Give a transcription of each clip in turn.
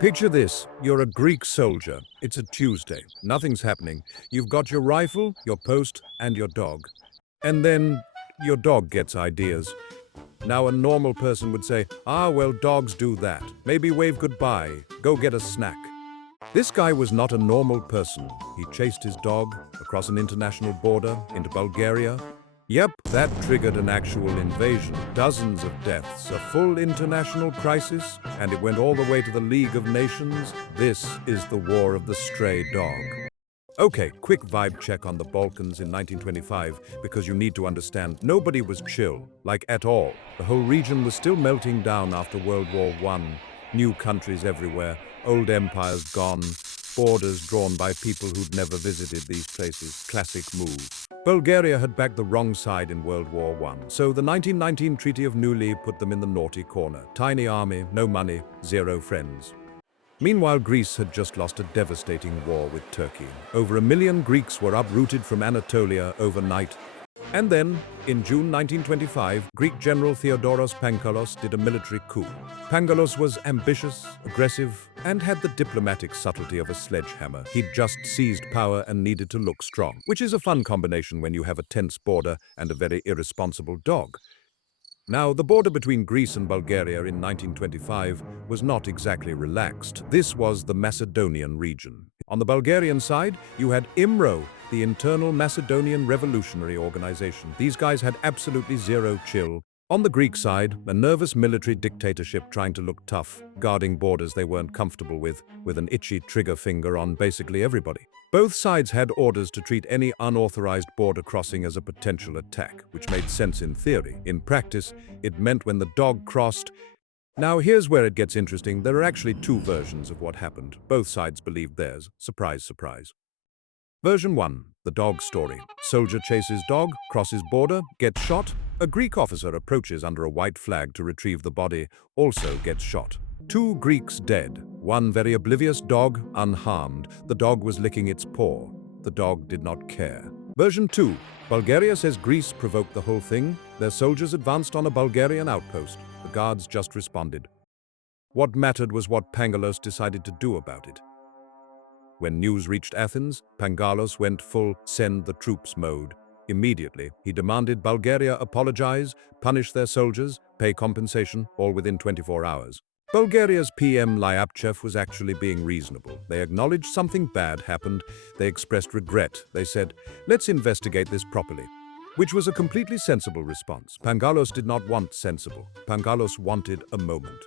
Picture this, you're a Greek soldier. It's a Tuesday. Nothing's happening. You've got your rifle, your post, and your dog. And then your dog gets ideas. Now a normal person would say, well, dogs do that. Maybe wave goodbye, go get a snack. This guy was not a normal person. He chased his dog across an international border into Bulgaria. Yep, that triggered an actual invasion, dozens of deaths, a full international crisis, and it went all the way to the League of Nations. This is the war of the stray dog. Okay, quick vibe check on the Balkans in 1925, because you need to understand, nobody was chill, like at all. The whole region was still melting down after World War I. New countries everywhere, old empires gone, borders drawn by people who'd never visited these places. Classic move. Bulgaria had backed the wrong side in World War I, so the 1919 Treaty of Neuilly put them in the naughty corner. Tiny army, no money, zero friends. Meanwhile, Greece had just lost a devastating war with Turkey. Over 1 million Greeks were uprooted from Anatolia overnight. And then, in June 1925, Greek General Theodoros Pangalos did a military coup. Pangalos was ambitious, aggressive, and had the diplomatic subtlety of a sledgehammer. He'd just seized power and needed to look strong, which is a fun combination when you have a tense border and a very irresponsible dog. Now, the border between Greece and Bulgaria in 1925 was not exactly relaxed. This was the Macedonian region. On the Bulgarian side, you had IMRO, the Internal Macedonian Revolutionary Organization. These guys had absolutely zero chill. On the Greek side, a nervous military dictatorship trying to look tough, guarding borders they weren't comfortable with an itchy trigger finger on basically everybody. Both sides had orders to treat any unauthorized border crossing as a potential attack, which made sense in theory. In practice, it meant when the dog crossed. Now here's where it gets interesting. There are actually two versions of what happened. Both sides believed theirs. Surprise, surprise. Version 1, the dog story. Soldier chases dog, crosses border, gets shot. A Greek officer approaches under a white flag to retrieve the body, also gets shot. 2 Greeks dead. One very oblivious dog, unharmed. The dog was licking its paw. The dog did not care. Version 2, Bulgaria says Greece provoked the whole thing. Their soldiers advanced on a Bulgarian outpost. The guards just responded. What mattered was what Pangalos decided to do about it. When news reached Athens, Pangalos went full send the troops mode. Immediately, he demanded Bulgaria apologize, punish their soldiers, pay compensation, all within 24 hours. Bulgaria's PM Lyapchev was actually being reasonable. They acknowledged something bad happened. They expressed regret. They said, let's investigate this properly. Which was a completely sensible response. Pangalos did not want sensible. Pangalos wanted a moment.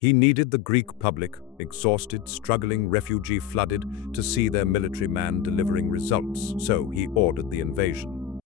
He needed the Greek public, exhausted, struggling, refugee flooded, to see their military man delivering results. So he ordered the invasion.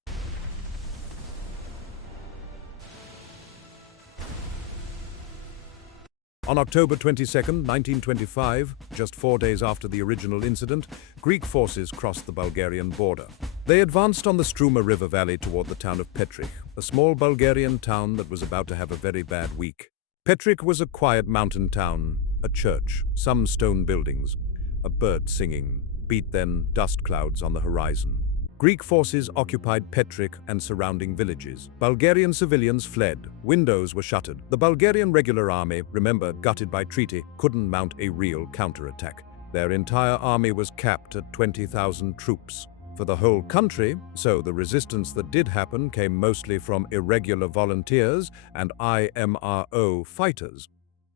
On October 22, 1925, just 4 days after the original incident, Greek forces crossed the Bulgarian border. They advanced on the Struma River valley toward the town of Petrich, a small Bulgarian town that was about to have a very bad week. Petrich was a quiet mountain town, a church, some stone buildings, a bird singing, beat then dust clouds on the horizon. Greek forces occupied Petrich and surrounding villages. Bulgarian civilians fled. Windows were shuttered. The Bulgarian regular army, remember, gutted by treaty, couldn't mount a real counterattack. Their entire army was capped at 20,000 troops. For the whole country, so the resistance that did happen came mostly from irregular volunteers and IMRO fighters.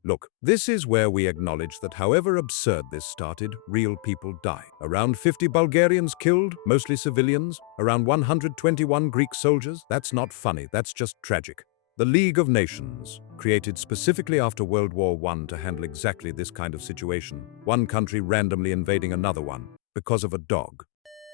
Look, this is where we acknowledge that however absurd this started, real people died. Around 50 Bulgarians killed, mostly civilians. Around 121 Greek soldiers. That's not funny, that's just tragic. The League of Nations, created specifically after World War I to handle exactly this kind of situation. One country randomly invading another one, because of a dog.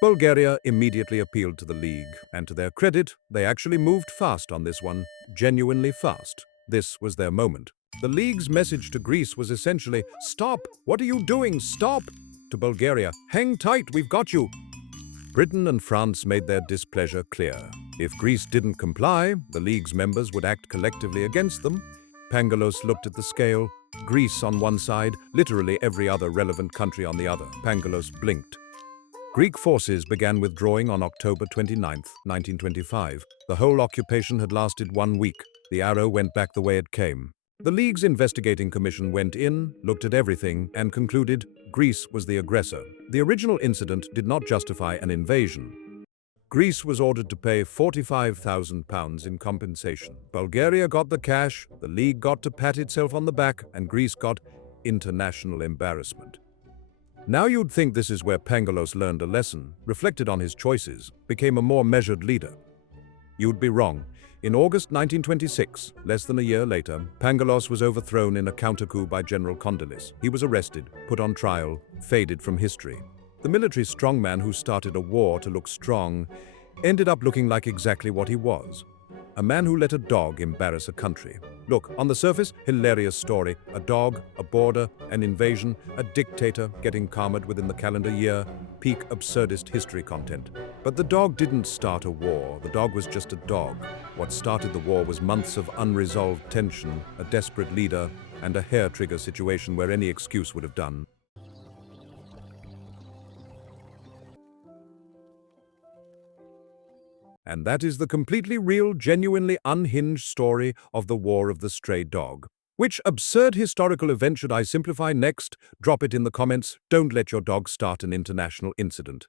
Bulgaria immediately appealed to the League, and to their credit, they actually moved fast on this one, genuinely fast. This was their moment. The League's message to Greece was essentially, stop! What are you doing? Stop! To Bulgaria, hang tight, we've got you! Britain and France made their displeasure clear. If Greece didn't comply, the League's members would act collectively against them. Pangalos looked at the scale. Greece on one side, literally every other relevant country on the other. Pangalos blinked. Greek forces began withdrawing on October 29, 1925. The whole occupation had lasted 1 week. The arrow went back the way it came. The League's investigating commission went in, looked at everything, and concluded Greece was the aggressor. The original incident did not justify an invasion. Greece was ordered to pay £45,000 in compensation. Bulgaria got the cash, the League got to pat itself on the back, and Greece got international embarrassment. Now you'd think this is where Pangalos learned a lesson, reflected on his choices, became a more measured leader. You'd be wrong. In August 1926, less than a year later, Pangalos was overthrown in a counter-coup by General Kondalis. He was arrested, put on trial, faded from history. The military strongman who started a war to look strong ended up looking like exactly what he was. A man who let a dog embarrass a country. Look, on the surface, hilarious story. A dog, a border, an invasion, a dictator getting calmed within the calendar year. Peak absurdist history content. But the dog didn't start a war. The dog was just a dog. What started the war was months of unresolved tension, a desperate leader, and a hair-trigger situation where any excuse would have done. And that is the completely real, genuinely unhinged story of the War of the Stray Dog. Which absurd historical event should I simplify next? Drop it in the comments. Don't let your dog start an international incident.